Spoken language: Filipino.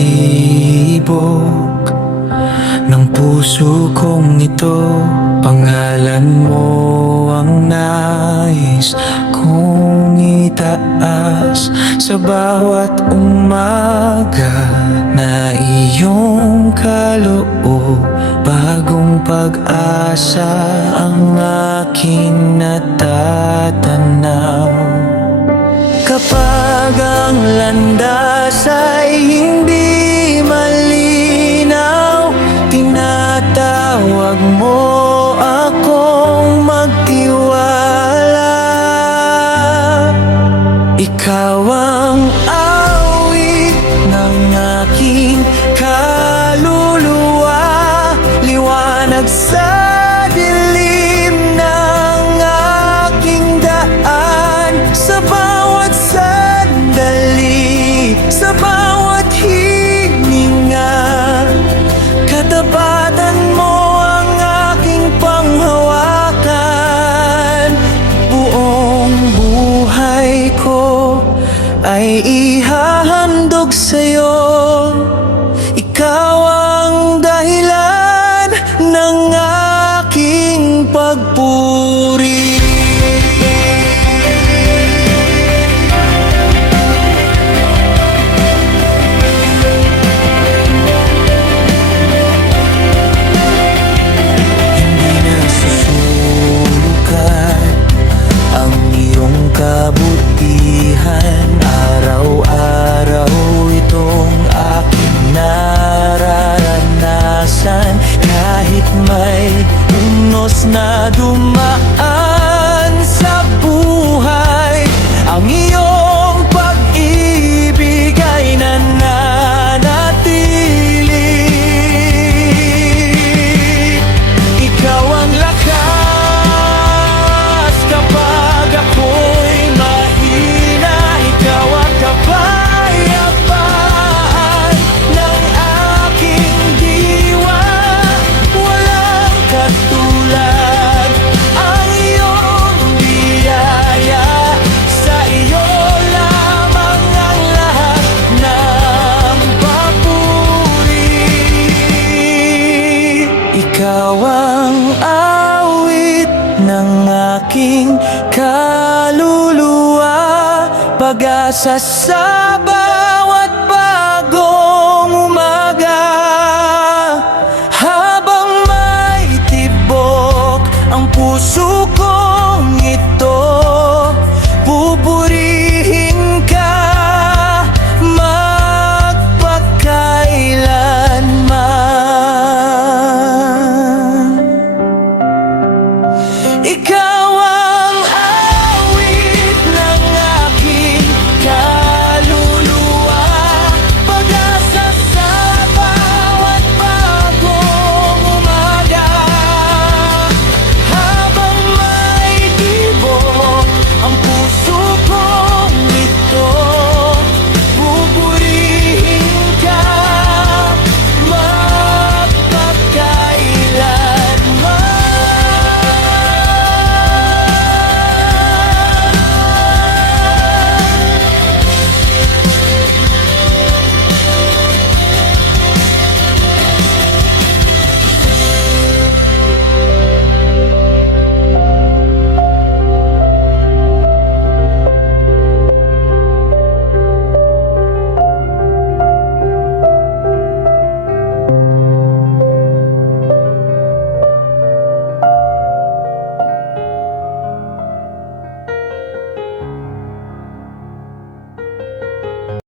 tibok ng puso kong ito. Pangalan mo ang nais kong itaas sa bawat umaga na iyong kaloob. Bagong pag-asa ang aking natatanaw. Kapag ang landas ay hindi malinaw, tinatawag mo akong magtiwala. Ikaw ang awit ng aking kaluluwa, liwanag sa dilim ng aking daan. Sa bawat sandali, sa bawat hininga, katapatan mo ang aking panghawakan. Buong buhay ko ay ihahandog sa'yo. Ikaw ang dahilan ng aking pagpuri. Hindi na susukat ang iyong kabutihan. Araw-araw itong aking nararanasan. Kahit may unos na dumaan sa buhay, ang iyong pag-ibig ay nananatili. Ikaw ang lakas kapag ako'y mahina. Ikaw ang kapayapaan ng aking diwa. Walang katulad ang iyong biyaya. Sa iyo lamang ang lahat ng papuri. Ikaw ang awit ng aking kaluluwa, pag-asa sa